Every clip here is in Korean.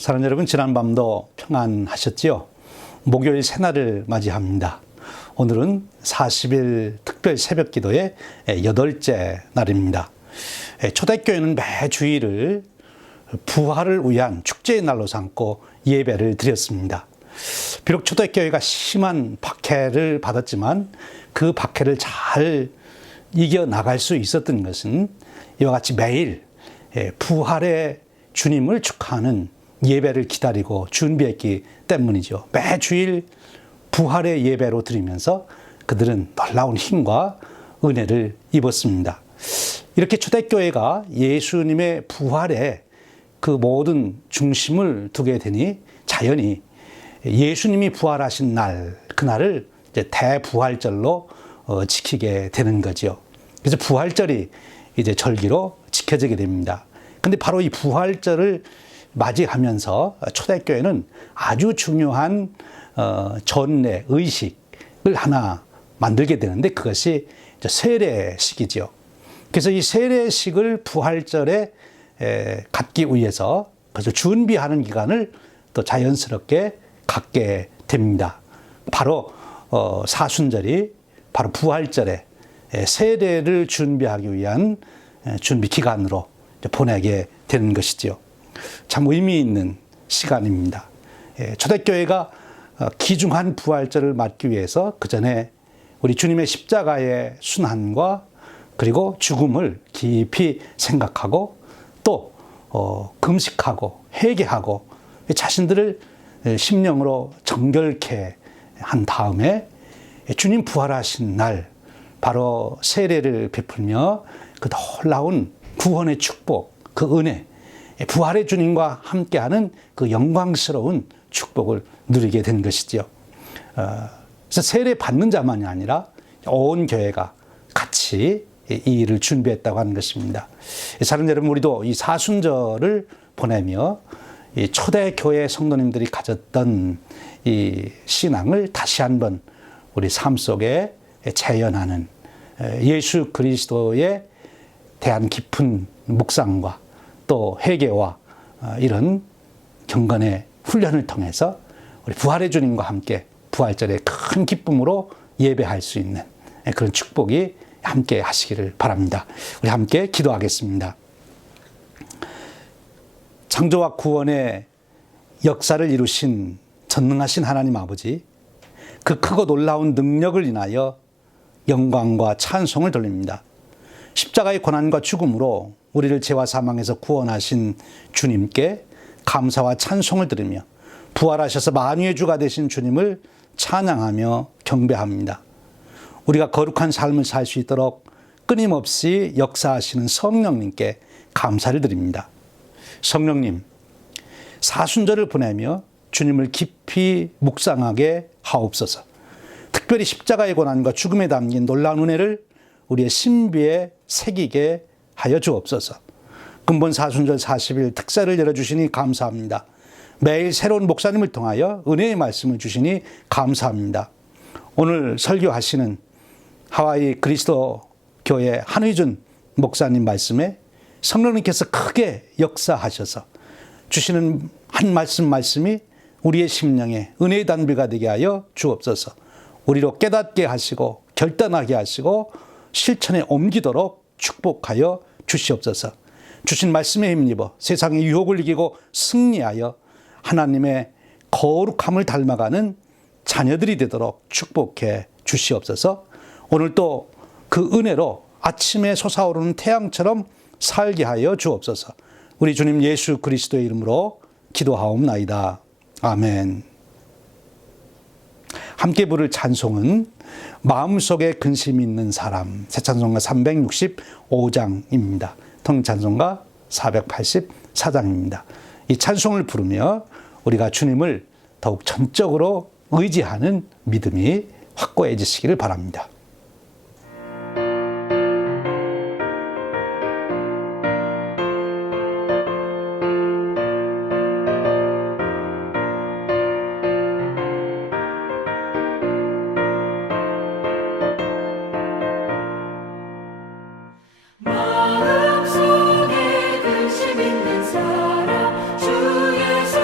사랑하는 여러분, 지난밤도 평안하셨지요? 목요일 새날을 맞이합니다. 오늘은 40일 특별 새벽 기도의 8째 날입니다. 초대교회는 매 주일을 부활을 위한 축제의 날로 삼고 예배를 드렸습니다. 비록 초대교회가 심한 박해를 받았지만 그 박해를 잘 이겨나갈 수 있었던 것은 이와 같이 매일 부활의 주님을 축하하는 예배를 기다리고 준비했기 때문이죠. 매 주일 부활의 예배로 드리면서 그들은 놀라운 힘과 은혜를 입었습니다. 이렇게 초대교회가 예수님의 부활에 그 모든 중심을 두게 되니 자연히 예수님이 부활하신 날, 그날을 이제 대부활절로 지키게 되는 거죠. 그래서 부활절이 이제 절기로 지켜지게 됩니다. 근데 바로 이 부활절을 맞이하면서 초대교회는 아주 중요한 전례, 의식을 하나 만들게 되는데 그것이 세례식이죠. 그래서 이 세례식을 부활절에 갖기 위해서 그래서 준비하는 기간을 또 자연스럽게 갖게 됩니다. 바로 사순절이 바로 부활절에 세례를 준비하기 위한 준비 기간으로 보내게 되는 것이죠. 참 의미 있는 시간입니다. 초대교회가 귀중한 부활절을 맞기 위해서 그 전에 우리 주님의 십자가의 순환과 그리고 죽음을 깊이 생각하고 또 금식하고 회개하고 자신들을 심령으로 정결케 한 다음에 주님 부활하신 날 바로 세례를 베풀며 그 놀라운 구원의 축복, 그 은혜, 부활의 주님과 함께하는 그 영광스러운 축복을 누리게 된 것이죠. 그래서 세례 받는 자만이 아니라 온 교회가 같이 이 일을 준비했다고 하는 것입니다. 사랑하는 여러분, 우리도 이 사순절을 보내며 이 초대교회 성도님들이 가졌던 이 신앙을 다시 한번 우리 삶 속에 재현하는 예수 그리스도에 대한 깊은 묵상과 또 회개와 이런 경건의 훈련을 통해서 우리 부활의 주님과 함께 부활절에 큰 기쁨으로 예배할 수 있는 그런 축복이 함께 하시기를 바랍니다. 우리 함께 기도하겠습니다. 창조와 구원의 역사를 이루신 전능하신 하나님 아버지, 그 크고 놀라운 능력을 인하여 영광과 찬송을 돌립니다. 십자가의 고난과 죽음으로 우리를 죄와 사망에서 구원하신 주님께 감사와 찬송을 드리며 부활하셔서 만유의 주가 되신 주님을 찬양하며 경배합니다. 우리가 거룩한 삶을 살 수 있도록 끊임없이 역사하시는 성령님께 감사를 드립니다. 성령님, 사순절을 보내며 주님을 깊이 묵상하게 하옵소서. 특별히 십자가의 고난과 죽음에 담긴 놀라운 은혜를 우리의 신비에 새기게 하여 주옵소서. 근본 사순절 40일 특사를 열어주시니 감사합니다. 매일 새로운 목사님을 통하여 은혜의 말씀을 주시니 감사합니다. 오늘 설교하시는 하와이 그리스도 교회 한의준 목사님 말씀에 성령님께서 크게 역사하셔서 주시는 한 말씀이 우리의 심령에 은혜의 단비가 되게 하여 주옵소서. 우리로 깨닫게 하시고 결단하게 하시고 실천에 옮기도록 축복하여 주시옵소서. 주신 말씀에 힘입어 세상의 유혹을 이기고 승리하여 하나님의 거룩함을 닮아가는 자녀들이 되도록 축복해 주시옵소서. 오늘 또 그 은혜로 아침에 솟아오르는 태양처럼 살게 하여 주옵소서. 우리 주님 예수 그리스도의 이름으로 기도하옵나이다. 아멘. 함께 부를 찬송은 마음속에 근심이 있는 사람, 새 찬송가 365장입니다. 통일찬송가 484장입니다. 이 찬송을 부르며 우리가 주님을 더욱 전적으로 의지하는 믿음이 확고해지시기를 바랍니다. 마음속에 근심 있는 사람 주 예수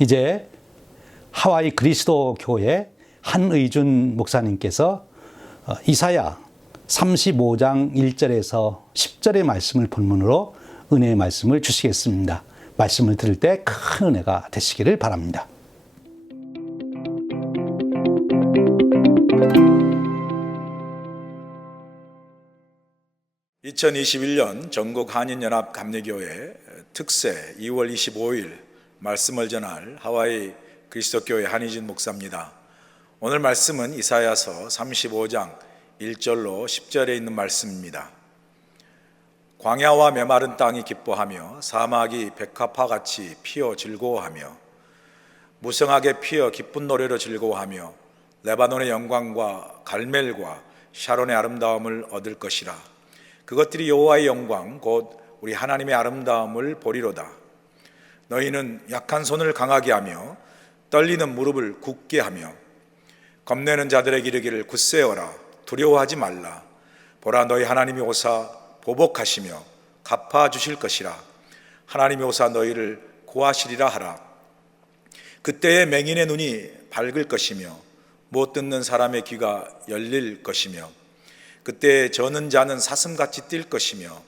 이제 하와이 그리스도 교회 한의준 목사님께서 이사야 35장 1절에서 10절의 말씀을 본문으로 은혜의 말씀을 주시겠습니다. 말씀을 들을 때 큰 은혜가 되시기를 바랍니다. (2021년) 전국 한인연합 감리교회 특세 2월 25일 말씀을 전할 하와이 그리스도교회 한의준 목사입니다. 오늘 말씀은 이사야서 35장 1절로 10절에 있는 말씀입니다. 광야와 메마른 땅이 기뻐하며 사막이 백합화같이 피어 즐거워하며 무성하게 피어 기쁜 노래로 즐거워하며 레바논의 영광과 갈멜과 샤론의 아름다움을 얻을 것이라. 그것들이 여호와의 영광 곧 우리 하나님의 아름다움을 보리로다. 너희는 약한 손을 강하게 하며 떨리는 무릎을 굳게 하며 겁내는 자들에게 이르기를 굳세어라. 두려워하지 말라. 보라, 너희 하나님이 오사 보복하시며 갚아주실 것이라. 하나님이 오사 너희를 구하시리라 하라. 그때에 맹인의 눈이 밝을 것이며 못 듣는 사람의 귀가 열릴 것이며 그때에 저는 자는 사슴같이 뛸 것이며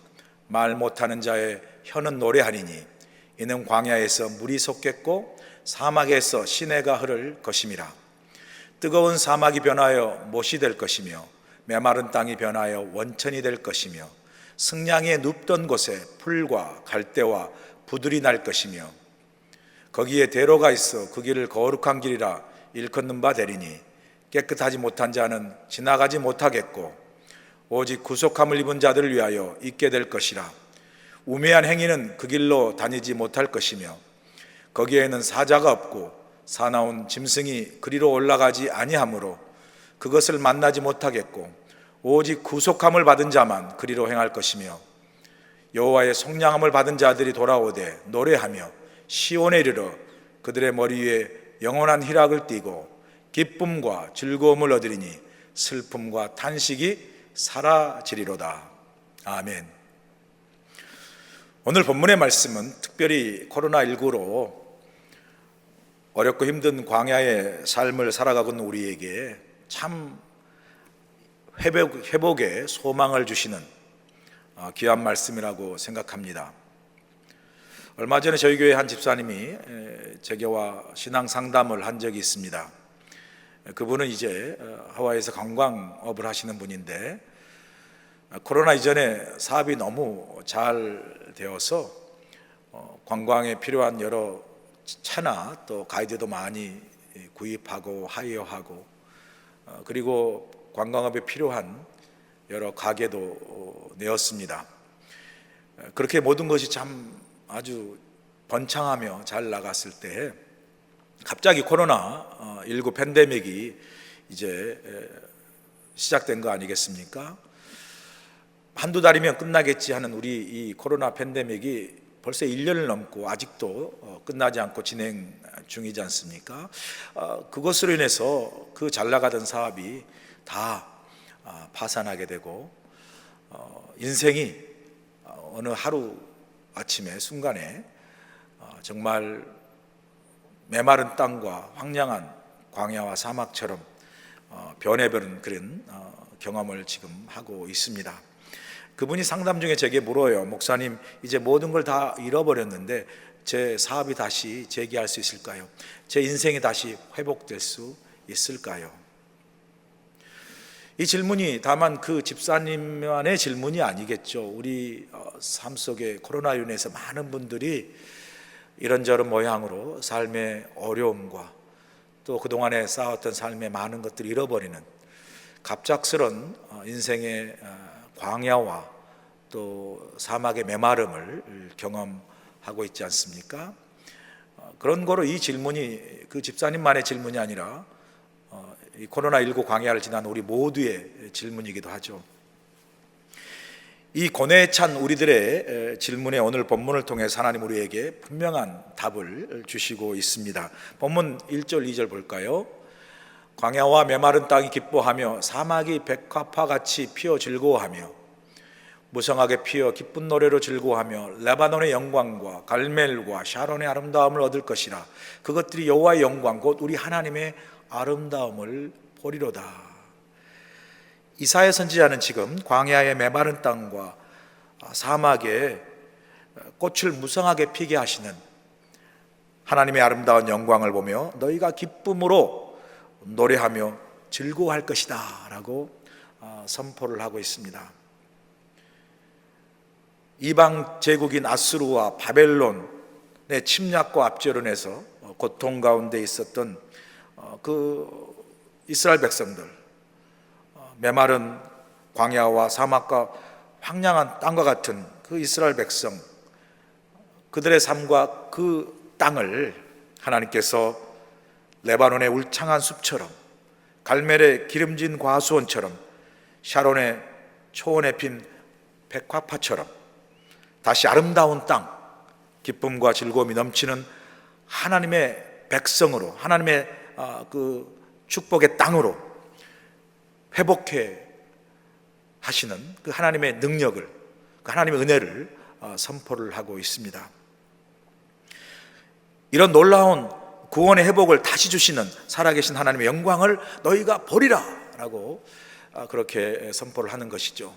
말 못하는 자의 혀는 노래하리니 이는 광야에서 물이 솟겠고 사막에서 시내가 흐를 것임이라. 뜨거운 사막이 변하여 못이 될 것이며 메마른 땅이 변하여 원천이 될 것이며 승냥이에 눕던 곳에 풀과 갈대와 부들이 날 것이며 거기에 대로가 있어 그 길을 거룩한 길이라 일컫는 바 되리니 깨끗하지 못한 자는 지나가지 못하겠고 오직 구속함을 입은 자들을 위하여 있게 될 것이라. 우매한 행위는 그 길로 다니지 못할 것이며 거기에는 사자가 없고 사나운 짐승이 그리로 올라가지 아니하므로 그것을 만나지 못하겠고 오직 구속함을 받은 자만 그리로 행할 것이며 여호와의 속량함을 받은 자들이 돌아오되 노래하며 시온에 이르러 그들의 머리 위에 영원한 희락을 띠고 기쁨과 즐거움을 얻으리니 슬픔과 탄식이 사라지리로다. 아멘. 오늘 본문의 말씀은 특별히 코로나19로 어렵고 힘든 광야의 삶을 살아가고 있는 우리에게 참 회복의 소망을 주시는 귀한 말씀이라고 생각합니다. 얼마 전에 저희 교회 한 집사님이 제게와 신앙 상담을 한 적이 있습니다. 그분은 이제 하와이에서 관광업을 하시는 분인데 코로나 이전에 사업이 너무 잘 되어서 관광에 필요한 여러 차나 또 가이드도 많이 구입하고 하이어하고 그리고 관광업에 필요한 여러 가게도 내었습니다. 그렇게 모든 것이 참 아주 번창하며 잘 나갔을 때 갑자기 코로나19 팬데믹이 이제 시작된 거 아니겠습니까? 한두 달이면 끝나겠지 하는 우리 이 코로나 팬데믹이 벌써 1년을 넘고 아직도 끝나지 않고 진행 중이지 않습니까? 그것으로 인해서 그 잘 나가던 사업이 다 파산하게 되고 인생이 어느 하루 아침에 순간에 정말 메마른 땅과 황량한 광야와 사막처럼 변해버린 그런 경험을 지금 하고 있습니다. 그분이 상담 중에 제게 물어요. 목사님, 이제 모든 걸 다 잃어버렸는데 제 사업이 다시 재기할 수 있을까요? 제 인생이 다시 회복될 수 있을까요? 이 질문이 다만 그 집사님만의 질문이 아니겠죠. 우리 삶 속에 코로나로 인해서 많은 분들이 이런저런 모양으로 삶의 어려움과 또 그동안에 쌓았던 삶의 많은 것들을 잃어버리는 갑작스런 인생의 광야와 또 사막의 메마름을 경험하고 있지 않습니까? 그런 거로 이 질문이 그 집사님만의 질문이 아니라 이 코로나19 광야를 지난 우리 모두의 질문이기도 하죠. 이 고뇌에 찬 우리들의 질문에 오늘 본문을 통해 하나님 우리에게 분명한 답을 주시고 있습니다. 본문 1절 2절 볼까요? 광야와 메마른 땅이 기뻐하며 사막이 백합화같이 피어 즐거워하며 무성하게 피어 기쁜 노래로 즐거워하며 레바논의 영광과 갈멜과 샤론의 아름다움을 얻을 것이라. 그것들이 여호와의 영광 곧 우리 하나님의 아름다움을 보리로다. 이사야 선지자는 지금 광야의 메마른 땅과 사막에 꽃을 무성하게 피게 하시는 하나님의 아름다운 영광을 보며 너희가 기쁨으로 노래하며 즐거워할 것이다 라고 선포를 하고 있습니다. 이방 제국인 아수르와 바벨론의 침략과 압제로 인해서 고통 가운데 있었던 그 이스라엘 백성들, 메마른 광야와 사막과 황량한 땅과 같은 그 이스라엘 백성, 그들의 삶과 그 땅을 하나님께서 레바논의 울창한 숲처럼, 갈멜의 기름진 과수원처럼, 샤론의 초원에 핀 백화파처럼 다시 아름다운 땅, 기쁨과 즐거움이 넘치는 하나님의 백성으로, 하나님의 그 축복의 땅으로 회복해 하시는 그 하나님의 능력을, 그 하나님의 은혜를 선포를 하고 있습니다. 이런 놀라운 구원의 회복을 다시 주시는 살아계신 하나님의 영광을 너희가 보리라 라고 그렇게 선포를 하는 것이죠.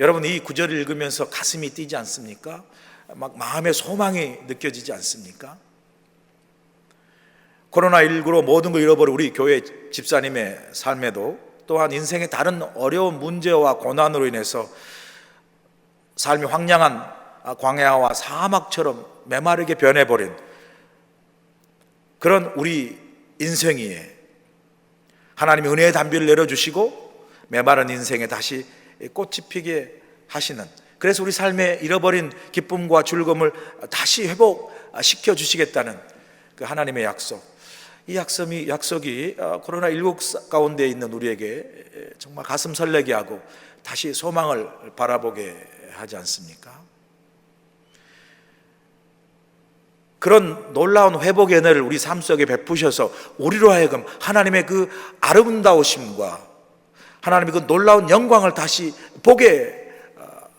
여러분, 이 구절을 읽으면서 가슴이 뛰지 않습니까? 막 마음의 소망이 느껴지지 않습니까? 코로나19로 모든 걸 잃어버린 우리 교회 집사님의 삶에도 또한 인생의 다른 어려운 문제와 고난으로 인해서 삶이 황량한 광야와 사막처럼 메마르게 변해버린 그런 우리 인생이에 하나님의 은혜의 단비를 내려주시고 메마른 인생에 다시 꽃이 피게 하시는, 그래서 우리 삶에 잃어버린 기쁨과 즐거움을 다시 회복시켜 주시겠다는 그 하나님의 약속, 이 약속이 코로나19 가운데 있는 우리에게 정말 가슴 설레게 하고 다시 소망을 바라보게 하지 않습니까? 그런 놀라운 회복의 은혜를 우리 삶 속에 베푸셔서 우리로 하여금 하나님의 그 아름다우심과 하나님의 그 놀라운 영광을 다시 보게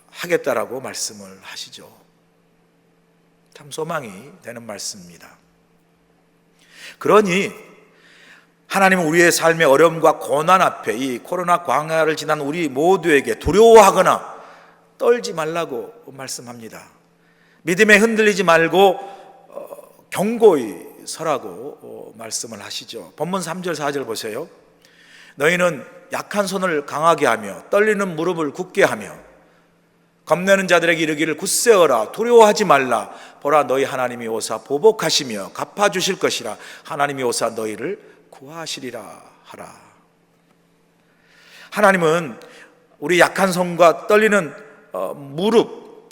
하겠다라고 말씀을 하시죠. 참 소망이 되는 말씀입니다. 그러니 하나님은 우리의 삶의 어려움과 고난 앞에 이 코로나 광야를 지난 우리 모두에게 두려워하거나 떨지 말라고 말씀합니다. 믿음에 흔들리지 말고 견고히 서라고 말씀을 하시죠. 본문 3절 4절 보세요. 너희는 약한 손을 강하게 하며 떨리는 무릎을 굳게 하며 겁내는 자들에게 이르기를 굳세어라 두려워하지 말라 보라 너희 하나님이 오사 보복하시며 갚아주실 것이라 하나님이 오사 너희를 구하시리라 하라. 하나님은 우리 약한 손과 떨리는 무릎,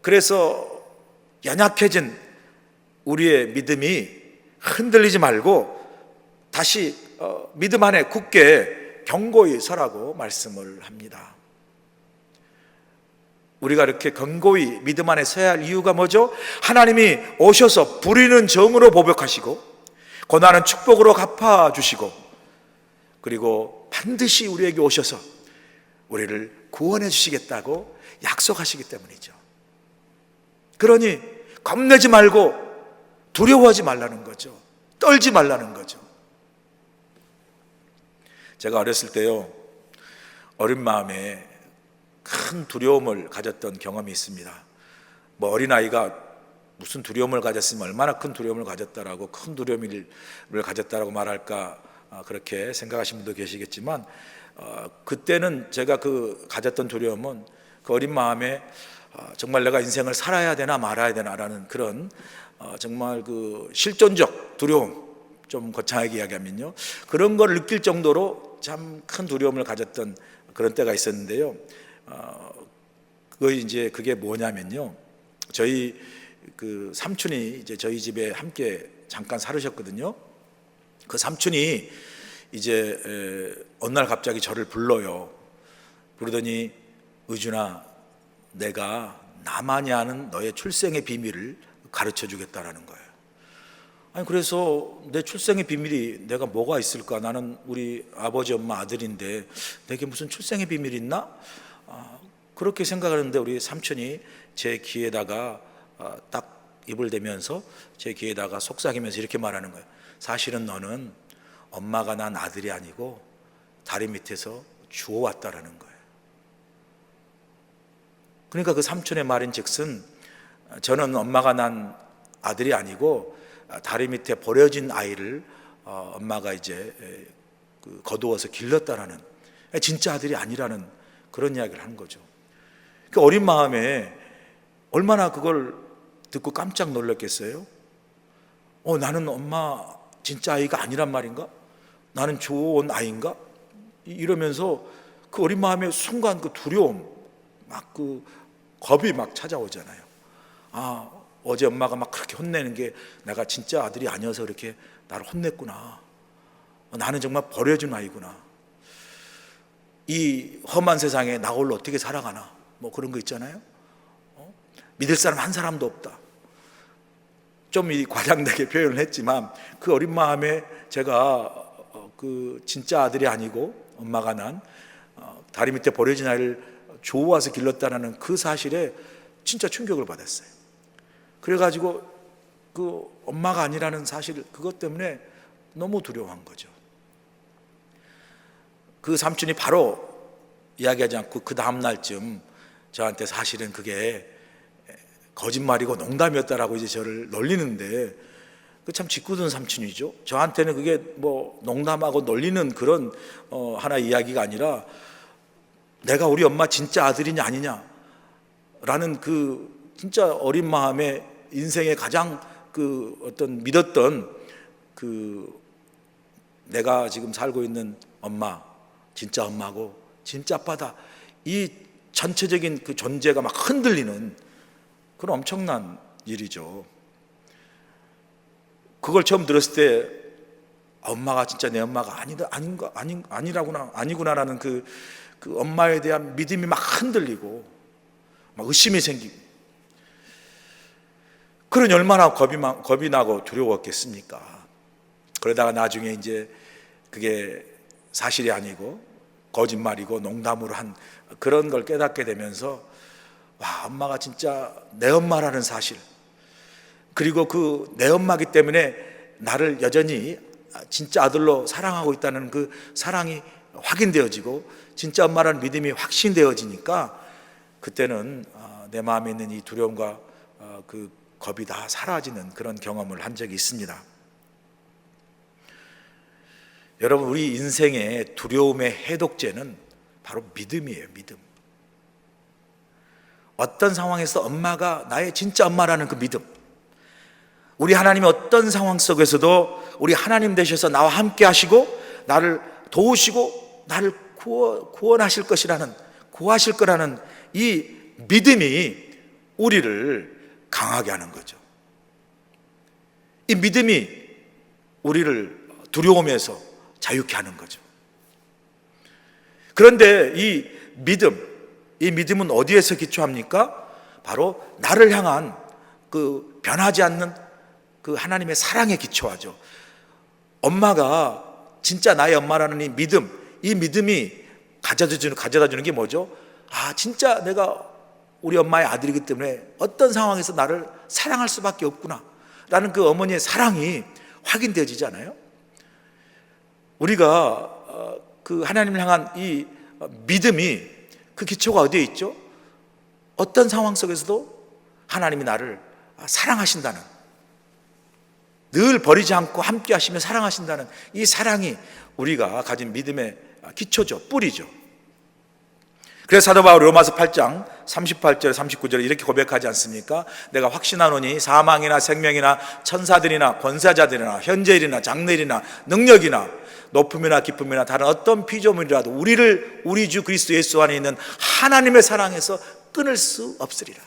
그래서 연약해진 우리의 믿음이 흔들리지 말고 다시 믿음 안에 굳게 견고히 서라고 말씀을 합니다. 우리가 이렇게 견고히 믿음 안에 서야 할 이유가 뭐죠? 하나님이 오셔서 불의는 정으로 보복하시고 고난은 축복으로 갚아주시고 그리고 반드시 우리에게 오셔서 우리를 구원해 주시겠다고 약속하시기 때문이죠. 그러니 겁내지 말고 두려워하지 말라는 거죠. 떨지 말라는 거죠. 제가 어렸을 때요, 어린 마음에 큰 두려움을 가졌던 경험이 있습니다. 뭐 어린아이가 무슨 두려움을 가졌으면 얼마나 큰 두려움을 가졌다라고, 큰 두려움을 가졌다라고 말할까, 그렇게 생각하시는 분도 계시겠지만 그때는 제가 가졌던 두려움은 그 어린 마음에 정말 내가 인생을 살아야 되나 말아야 되나라는 그런 정말 그 실존적 두려움, 좀 거창하게 이야기하면요, 그런 걸 느낄 정도로 참 큰 두려움을 가졌던 그런 때가 있었는데요. 그게 뭐냐면요, 저희 그 삼촌이 이제 저희 집에 함께 잠깐 살으셨거든요. 그 삼촌이 이제 어느 날 갑자기 저를 불러요. 부르더니 의준아, 내가 나만이 아는 너의 출생의 비밀을 가르쳐 주겠다라는 거예요. 아니, 그래서 내 출생의 비밀이 내가 뭐가 있을까? 나는 우리 아버지 엄마 아들인데 내게 무슨 출생의 비밀이 있나? 그렇게 생각하는데 우리 삼촌이 제 귀에다가 딱 입을 대면서 제 귀에다가 속삭이면서 이렇게 말하는 거예요. 사실은 너는 엄마가 난 아들이 아니고 다리 밑에서 주워왔다라는 거예요. 그러니까 그 삼촌의 말인즉슨 저는 엄마가 난 아들이 아니고 다리 밑에 버려진 아이를 엄마가 이제 거두어서 길렀다라는, 진짜 아들이 아니라는 그런 이야기를 한 거죠. 그 어린 마음에 얼마나 그걸 듣고 깜짝 놀랐겠어요? 나는 엄마 진짜 아이가 아니란 말인가? 나는 좋은 아이인가? 이러면서 그 어린 마음에 순간 그 두려움, 막 그 겁이 막 찾아오잖아요. 어제 엄마가 막 그렇게 혼내는 게 내가 진짜 아들이 아니어서 그렇게 나를 혼냈구나. 나는 정말 버려진 아이구나. 이 험한 세상에 나 홀로 어떻게 살아가나, 뭐 그런 거 있잖아요. 믿을 사람 한 사람도 없다. 좀 이 과장되게 표현을 했지만 그 어린 마음에 제가 그 진짜 아들이 아니고 엄마가 난 다리 밑에 버려진 아이를 주워와서 길렀다는 그 사실에 진짜 충격을 받았어요. 그래가지고 그 엄마가 아니라는 사실, 그것 때문에 너무 두려워한 거죠. 그 삼촌이 바로 이야기하지 않고 그 다음 날쯤 저한테 사실은 그게 거짓말이고 농담이었다라고 이제 저를 놀리는데, 그 참 짓궂은 삼촌이죠. 저한테는 그게 뭐 농담하고 놀리는 그런 하나의 이야기가 아니라 내가 우리 엄마 진짜 아들이냐 아니냐라는 그 진짜 어린 마음에 인생의 가장 그 어떤 믿었던 그 내가 지금 살고 있는 엄마, 진짜 엄마고 진짜 아빠다, 이 전체적인 그 존재가 막 흔들리는 그런 엄청난 일이죠. 그걸 처음 들었을 때 엄마가 진짜 내 엄마가 아니구나라는 그 엄마에 대한 믿음이 막 흔들리고 막 의심이 생기고, 그러니 얼마나 겁이 나고 두려웠겠습니까? 그러다가 나중에 이제 그게 사실이 아니고 거짓말이고 농담으로 한 그런 걸 깨닫게 되면서, 와, 엄마가 진짜 내 엄마라는 사실, 그리고 그 내 엄마기 때문에 나를 여전히 진짜 아들로 사랑하고 있다는 그 사랑이 확인되어지고 진짜 엄마라는 믿음이 확신되어지니까 그때는 내 마음에 있는 이 두려움과 그 겁이 다 사라지는 그런 경험을 한 적이 있습니다. 여러분, 우리 인생의 두려움의 해독제는 바로 믿음이에요. 믿음. 어떤 상황에서 엄마가 나의 진짜 엄마라는 그 믿음, 우리 하나님이 어떤 상황 속에서도 우리 하나님 되셔서 나와 함께 하시고 나를 도우시고 나를 구원하실 것이라는, 구하실 거라는 이 믿음이 우리를 강하게 하는 거죠. 이 믿음이 우리를 두려움에서 자유케 하는 거죠. 그런데 이 믿음은 어디에서 기초합니까? 바로 나를 향한 그 변하지 않는 그 하나님의 사랑에 기초하죠. 엄마가 진짜 나의 엄마라는 이 믿음이 가져다 주는 게 뭐죠? 진짜 내가 우리 엄마의 아들이기 때문에 어떤 상황에서 나를 사랑할 수밖에 없구나 라는 그 어머니의 사랑이 확인되어지잖아요. 우리가 그 하나님을 향한 이 믿음이 그 기초가 어디에 있죠? 어떤 상황 속에서도 하나님이 나를 사랑하신다는, 늘 버리지 않고 함께 하시며 사랑하신다는 이 사랑이 우리가 가진 믿음의 기초죠, 뿌리죠. 그래서 사도 바울이 로마서 8장 38절 39절에 이렇게 고백하지 않습니까? 내가 확신하노니 사망이나 생명이나 천사들이나 권세자들이나 현재일이나 장래일이나 능력이나 높음이나 기쁨이나 다른 어떤 피조물이라도 우리를 우리 주 그리스도 예수 안에 있는 하나님의 사랑에서 끊을 수 없으리라.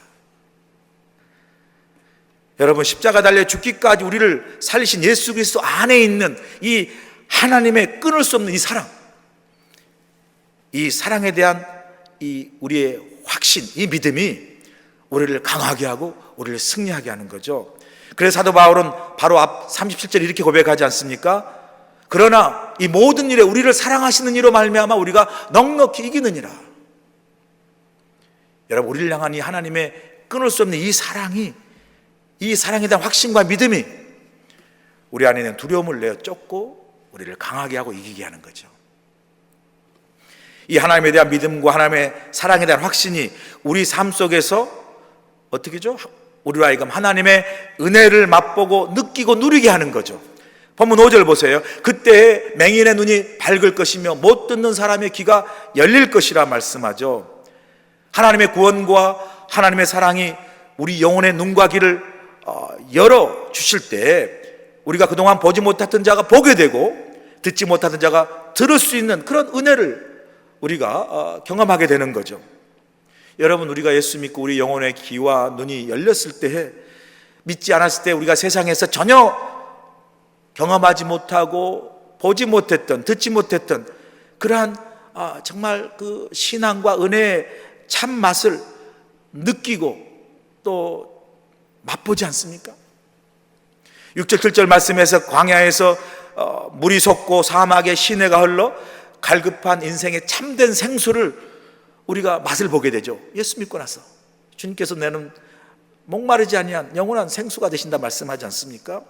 여러분, 십자가 달려 죽기까지 우리를 살리신 예수 그리스도 안에 있는 이 하나님의 끊을 수 없는 이 사랑, 이 사랑에 대한 이 우리의 확신, 이 믿음이 우리를 강하게 하고 우리를 승리하게 하는 거죠. 그래서 사도 바울은 바로 앞 37절에 이렇게 고백하지 않습니까? 그러나 이 모든 일에 우리를 사랑하시는 이로 말미암아 우리가 넉넉히 이기느니라. 여러분, 우리를 향한 이 하나님의 끊을 수 없는 이 사랑에 대한 확신과 믿음이 우리 안에 있는 두려움을 내어 쫓고 우리를 강하게 하고 이기게 하는 거죠. 이 하나님에 대한 믿음과 하나님의 사랑에 대한 확신이 우리 삶 속에서 어떻게죠? 우리로 하여금 하나님의 은혜를 맛보고 느끼고 누리게 하는 거죠. 본문 5절 보세요. 그때 맹인의 눈이 밝을 것이며 못 듣는 사람의 귀가 열릴 것이라 말씀하죠. 하나님의 구원과 하나님의 사랑이 우리 영혼의 눈과 귀를 열어 주실 때 우리가 그동안 보지 못했던 자가 보게 되고 듣지 못하던 자가 들을 수 있는 그런 은혜를 우리가 경험하게 되는 거죠. 여러분, 우리가 예수 믿고 우리 영혼의 귀와 눈이 열렸을 때, 믿지 않았을 때 우리가 세상에서 전혀 경험하지 못하고 보지 못했던, 듣지 못했던 그러한 정말 그 신앙과 은혜의 참 맛을 느끼고 또 맛보지 않습니까? 6절 7절 말씀에서 광야에서 물이 솟고 사막에 시내가 흘러 갈급한 인생의 참된 생수를 우리가 맛을 보게 되죠. 예수 믿고 나서 주님께서 내는 목마르지 아니한 영원한 생수가 되신다 말씀하지 않습니까?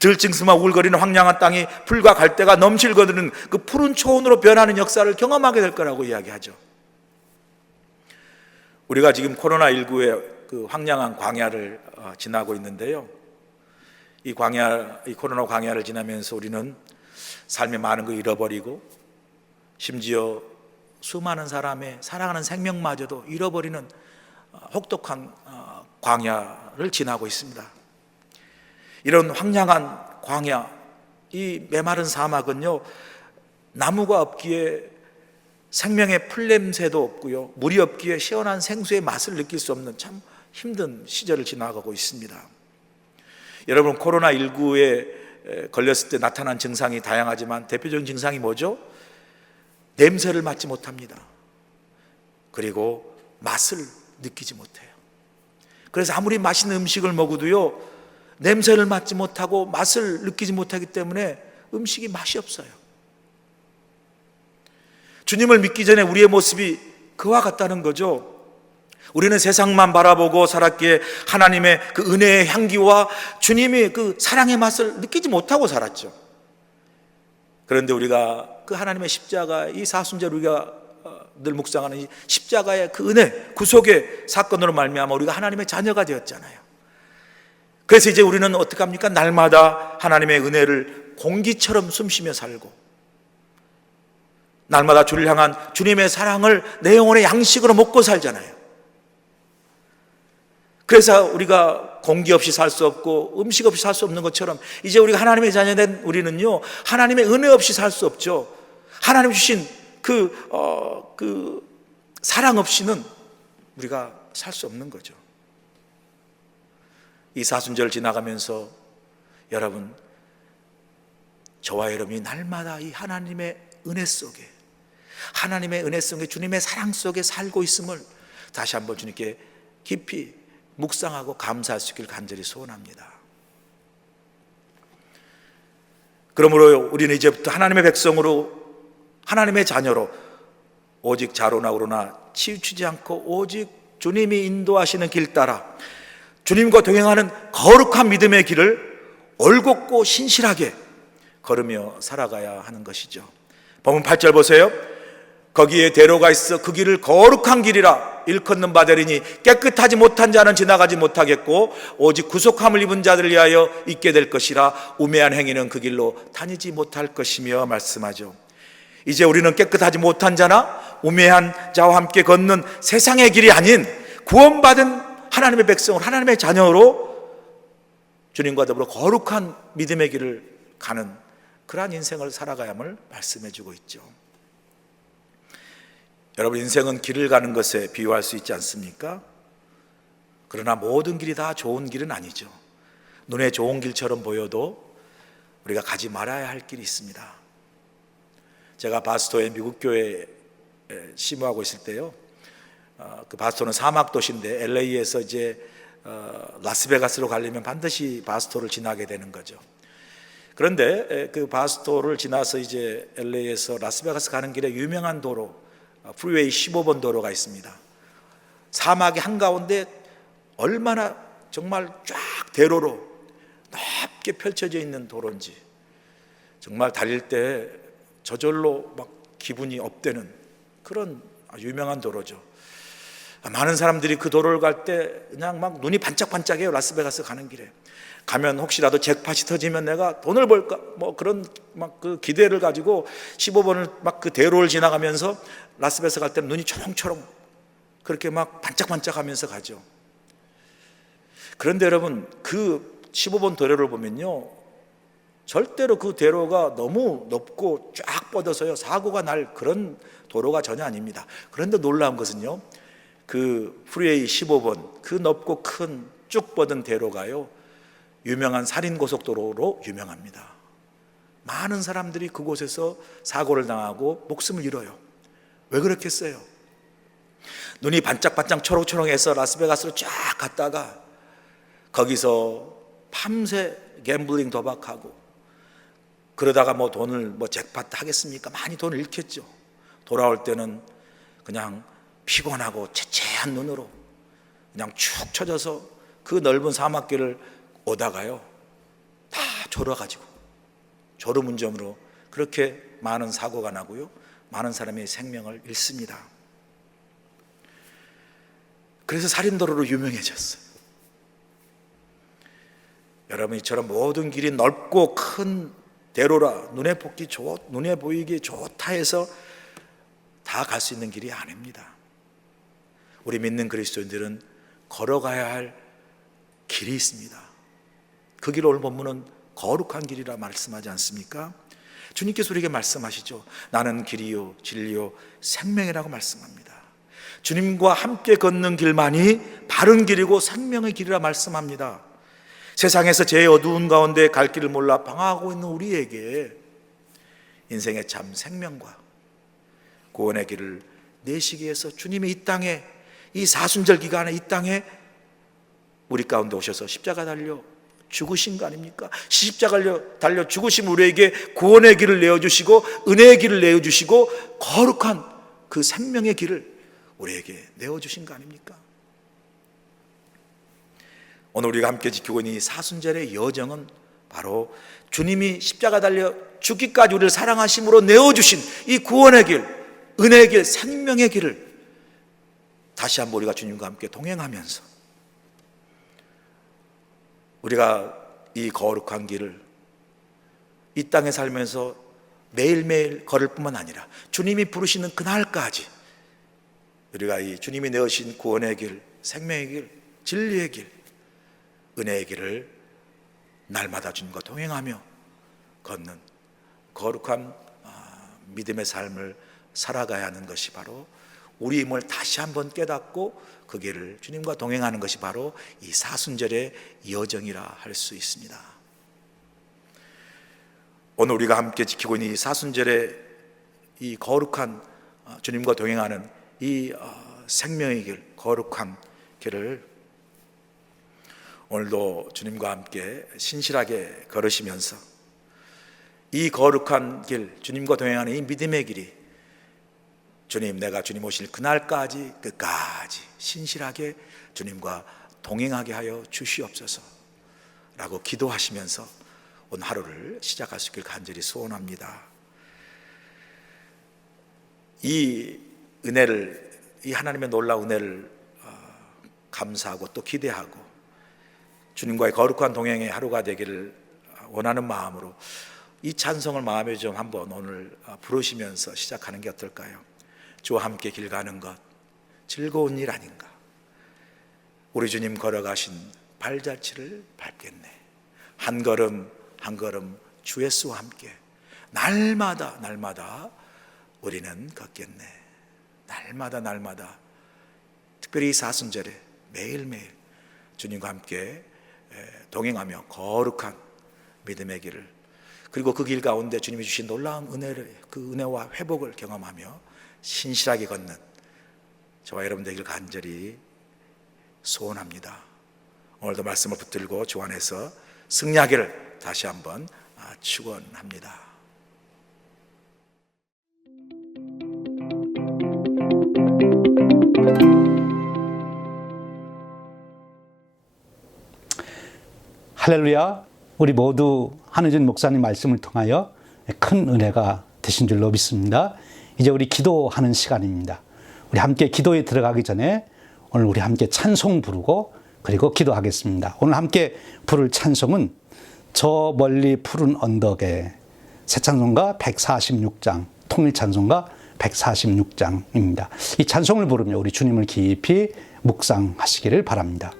들짐승만 우글거리는 황량한 땅이 풀과 갈대가 넘실거리는 그 푸른 초원으로 변하는 역사를 경험하게 될 거라고 이야기하죠. 우리가 지금 코로나19의 그 황량한 광야를 지나고 있는데요, 이 코로나 광야를 지나면서 우리는 삶의 많은 걸 잃어버리고 심지어 수많은 사람의 사랑하는 생명마저도 잃어버리는 혹독한 광야를 지나고 있습니다. 이런 황량한 광야, 이 메마른 사막은요, 나무가 없기에 생명의 풀냄새도 없고요, 물이 없기에 시원한 생수의 맛을 느낄 수 없는 참 힘든 시절을 지나가고 있습니다. 여러분, 코로나19에 걸렸을 때 나타난 증상이 다양하지만 대표적인 증상이 뭐죠? 냄새를 맡지 못합니다. 그리고 맛을 느끼지 못해요. 그래서 아무리 맛있는 음식을 먹어도요, 냄새를 맡지 못하고 맛을 느끼지 못하기 때문에 음식이 맛이 없어요. 주님을 믿기 전에 우리의 모습이 그와 같다는 거죠. 우리는 세상만 바라보고 살았기에 하나님의 그 은혜의 향기와 주님의 그 사랑의 맛을 느끼지 못하고 살았죠. 그런데 우리가 그 하나님의 십자가, 이 사순절 우리가 늘 묵상하는 이 십자가의 그 은혜, 구속의 사건으로 말미암아 우리가 하나님의 자녀가 되었잖아요. 그래서 이제 우리는 어떻게 합니까? 날마다 하나님의 은혜를 공기처럼 숨쉬며 살고, 날마다 주를 향한 주님의 사랑을 내 영혼의 양식으로 먹고 살잖아요. 그래서 우리가 공기 없이 살 수 없고 음식 없이 살 수 없는 것처럼 이제 우리가 하나님의 자녀된 우리는요, 하나님의 은혜 없이 살 수 없죠. 하나님 주신 그 사랑 없이는 우리가 살 수 없는 거죠. 이 사순절 지나가면서 여러분, 저와 여러분이 날마다 이 하나님의 은혜 속에, 하나님의 은혜 속에, 주님의 사랑 속에 살고 있음을 다시 한번 주님께 깊이 묵상하고 감사할 수 있기를 간절히 소원합니다. 그러므로 우리는 이제부터 하나님의 백성으로, 하나님의 자녀로 오직 자로나 우로나 치우치지 않고 오직 주님이 인도하시는 길 따라 주님과 동행하는 거룩한 믿음의 길을 올곧고 신실하게 걸으며 살아가야 하는 것이죠. 본문 8절 보세요. 거기에 대로가 있어 그 길을 거룩한 길이라 일컫는 바 되리니 깨끗하지 못한 자는 지나가지 못하겠고 오직 구속함을 입은 자들을 위하여 있게 될 것이라 우매한 행위는 그 길로 다니지 못할 것이며 말씀하죠. 이제 우리는 깨끗하지 못한 자나 우매한 자와 함께 걷는 세상의 길이 아닌 구원받은 하나님의 백성으로, 하나님의 자녀로 주님과 더불어 거룩한 믿음의 길을 가는 그러한 인생을 살아가야함을 말씀해 주고 있죠. 여러분, 인생은 길을 가는 것에 비유할 수 있지 않습니까? 그러나 모든 길이 다 좋은 길은 아니죠. 눈에 좋은 길처럼 보여도 우리가 가지 말아야 할 길이 있습니다. 제가 바스토의 미국 교회에 심호하고 있을 때요, 그 바스토는 사막 도시인데 LA에서 이제 라스베가스로 가려면 반드시 바스토를 지나게 되는 거죠. 그런데 그 바스토를 지나서 이제 LA에서 라스베가스 가는 길에 유명한 도로, 프리웨이 15번 도로가 있습니다. 사막의 한가운데 얼마나 정말 쫙 대로로 넓게 펼쳐져 있는 도로인지, 정말 달릴 때 저절로 막 기분이 업되는 그런 유명한 도로죠. 많은 사람들이 그 도로를 갈 때 그냥 막 눈이 반짝반짝해요. 라스베가스 가는 길에 가면 혹시라도 잭팟이 터지면 내가 돈을 벌까, 뭐 그런 막 그 기대를 가지고 15번을 막 그 대로를 지나가면서 라스베가스 갈 때는 눈이 초롱초롱 그렇게 막 반짝반짝하면서 가죠. 그런데 여러분, 그 15번 도로를 보면요, 절대로 그 대로가 너무 높고 쫙 뻗어서요 사고가 날 그런 도로가 전혀 아닙니다. 그런데 놀라운 것은요, 그 프리웨이 15번 그 높고 큰 쭉 뻗은 대로가요 유명한 살인고속도로로 유명합니다. 많은 사람들이 그곳에서 사고를 당하고 목숨을 잃어요. 왜 그렇겠어요? 눈이 반짝반짝 초록초록해서 라스베가스로 쫙 갔다가 거기서 밤새 갬블링 도박하고 그러다가 뭐 돈을 뭐 잭팟 하겠습니까? 많이 돈을 잃겠죠. 돌아올 때는 그냥 피곤하고 채채한 눈으로 그냥 축 처져서 그 넓은 사막길을 오다가요 다 졸아가지고 졸음운전으로 그렇게 많은 사고가 나고요 많은 사람이 생명을 잃습니다. 그래서 살인도로로 유명해졌어요. 여러분, 이처럼 모든 길이 넓고 큰 대로라 눈에 보이기 좋다 해서 다 갈 수 있는 길이 아닙니다. 우리 믿는 그리스도인들은 걸어가야 할 길이 있습니다. 그 길 오늘 본문은 거룩한 길이라 말씀하지 않습니까? 주님께서 우리에게 말씀하시죠. 나는 길이요 진리요 생명이라고 말씀합니다. 주님과 함께 걷는 길만이 바른 길이고 생명의 길이라 말씀합니다. 세상에서 제일 어두운 가운데 갈 길을 몰라 방황하고 있는 우리에게 인생의 참 생명과 구원의 길을 내시기 위해서 주님이 이 땅에, 이 사순절 기간에 이 땅에 우리 가운데 오셔서 십자가 달려 죽으신 거 아닙니까? 십자가 달려 죽으신 우리에게 구원의 길을 내어주시고 은혜의 길을 내어주시고 거룩한 그 생명의 길을 우리에게 내어주신 거 아닙니까? 오늘 우리가 함께 지키고 있는 이 사순절의 여정은 바로 주님이 십자가 달려 죽기까지 우리를 사랑하심으로 내어주신 이 구원의 길, 은혜의 길, 생명의 길을 다시 한번 우리가 주님과 함께 동행하면서 우리가 이 거룩한 길을 이 땅에 살면서 매일매일 걸을 뿐만 아니라 주님이 부르시는 그날까지 우리가 이 주님이 내어주신 구원의 길, 생명의 길, 진리의 길, 은혜의 길을 날마다 주님과 동행하며 걷는 거룩한 믿음의 삶을 살아가야 하는 것이 바로 우리 힘을 다시 한번 깨닫고 그 길을 주님과 동행하는 것이 바로 이 사순절의 여정이라 할 수 있습니다. 오늘 우리가 함께 지키고 있는 이 사순절의 이 거룩한 주님과 동행하는 이 생명의 길, 거룩한 길을 오늘도 주님과 함께 신실하게 걸으시면서 이 거룩한 길, 주님과 동행하는 이 믿음의 길이 주님, 내가 주님 오실 그날까지 끝까지 신실하게 주님과 동행하게 하여 주시옵소서 라고 기도하시면서 오늘 하루를 시작할 수 있길 간절히 소원합니다. 이 은혜를, 이 하나님의 놀라운 은혜를 감사하고 또 기대하고 주님과의 거룩한 동행의 하루가 되기를 원하는 마음으로 이 찬송을 마음에 좀 한번 오늘 부르시면서 시작하는 게 어떨까요? 주와 함께 길 가는 것 즐거운 일 아닌가? 우리 주님 걸어가신 발자취를 밟겠네. 한 걸음 한 걸음 주 예수와 함께 날마다 우리는 걷겠네. 날마다 특별히 이 사순절에 매일매일 주님과 함께 동행하며 거룩한 믿음의 길을, 그리고 그 길 가운데 주님이 주신 놀라운 은혜를, 그 은혜와 회복을 경험하며 신실하게 걷는 저와 여러분 되기를 간절히 소원합니다. 오늘도 말씀을 붙들고 주 안에서 승리하기를 다시 한번 축원합니다. 할렐루야. 우리 모두 한혜진 목사님 말씀을 통하여 큰 은혜가 되신 줄로 믿습니다. 이제 우리 기도하는 시간입니다. 우리 함께 기도에 들어가기 전에 오늘 우리 함께 찬송 부르고 그리고 기도하겠습니다. 오늘 함께 부를 찬송은 저 멀리 푸른 언덕에, 새 찬송가 146장, 통일 찬송가 146장입니다. 이 찬송을 부르며 우리 주님을 깊이 묵상하시기를 바랍니다.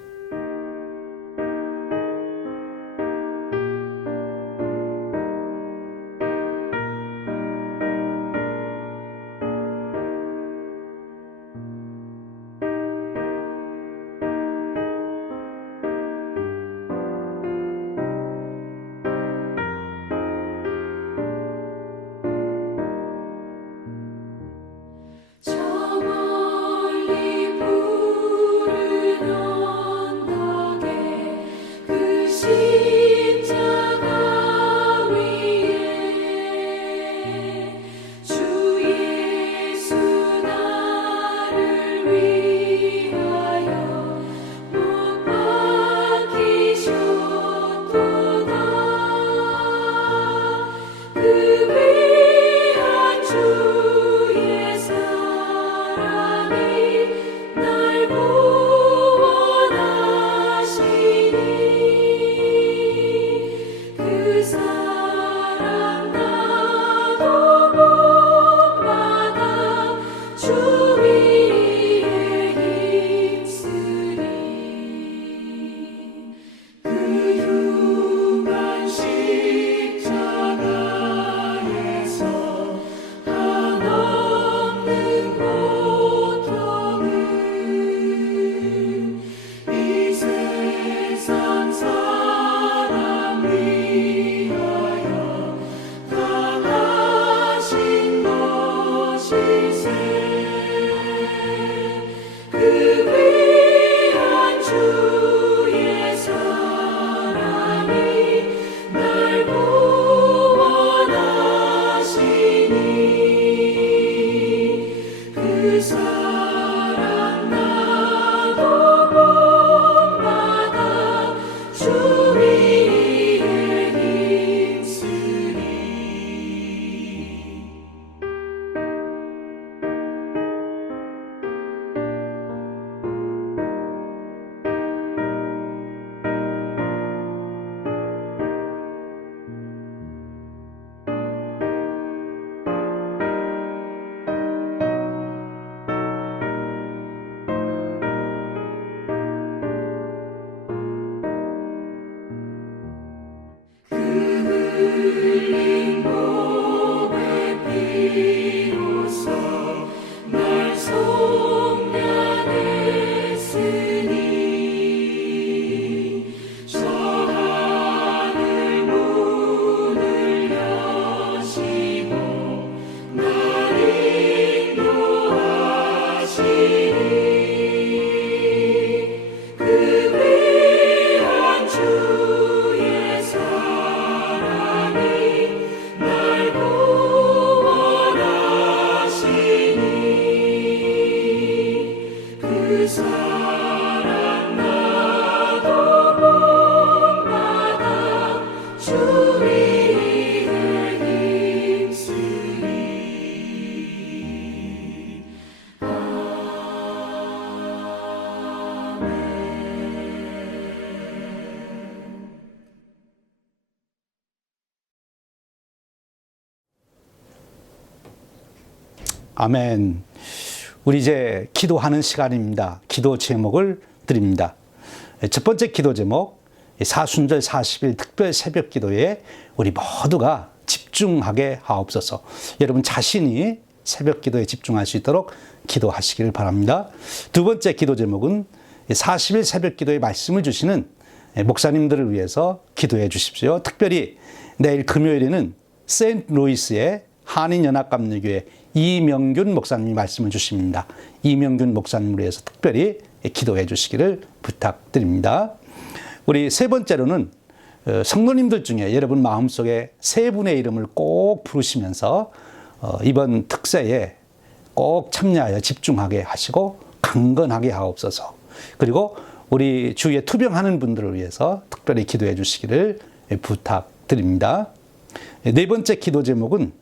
저 멀리 푸른 언덕에 그 십자가 위에 주 예수 나를 위하여 못 박히셨도다. 그 귀한 주의 사랑이 날 구원하시니 그 사랑 나도 본받아 주 위에 힘쓰리. 그 흉한 십자가에서 한없는 고통을 이 세상 사람 위하여 당하신 것일세. 그 귀한 주의 사랑이 날 구원하시니 그 사랑 나도 본받아 주 위에 힘쓰리. 그 흘린 몸의 피로써 날 속량했으니 저 하늘 문을 여시고 날 인도하시니 그 귀한 주의 사랑이 날 구원하시니 그 사랑 나도 본받아 주 위에 힘쓰리. 아멘. 우리 이제 기도하는 시간입니다. 기도 제목을 드립니다. 첫 번째 기도 제목, 사순절 40일 특별 새벽 기도에 우리 모두가 집중하게 하옵소서. 여러분 자신이 새벽 기도에 집중할 수 있도록 기도하시길 바랍니다. 두 번째 기도 제목은 40일 새벽 기도의 말씀을 주시는 목사님들을 위해서 기도해 주십시오. 특별히 내일 금요일에는 세인트루이스의 한인연합감리교회 이명균 목사님이 말씀을 주십니다. 이명균 목사님을 위해서 특별히 기도해 주시기를 부탁드립니다. 우리 세 번째로는 성도님들 중에 여러분 마음속에 세 분의 이름을 꼭 부르시면서 이번 특세에 꼭 참여하여 집중하게 하시고 강건하게 하옵소서. 그리고 우리 주위에 투병하는 분들을 위해서 특별히 기도해 주시기를 부탁드립니다. 네 번째 기도 제목은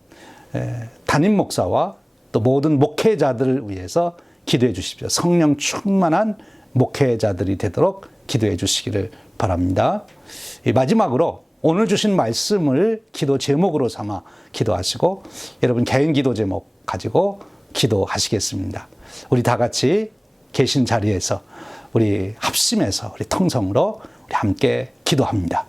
담임 목사와 또 모든 목회자들을 위해서 기도해 주십시오. 성령 충만한 목회자들이 되도록 기도해 주시기를 바랍니다. 마지막으로 오늘 주신 말씀을 기도 제목으로 삼아 기도하시고 여러분 개인 기도 제목 가지고 기도하시겠습니다. 우리 다 같이 계신 자리에서 우리 합심해서 우리 통성으로 우리 함께 기도합니다.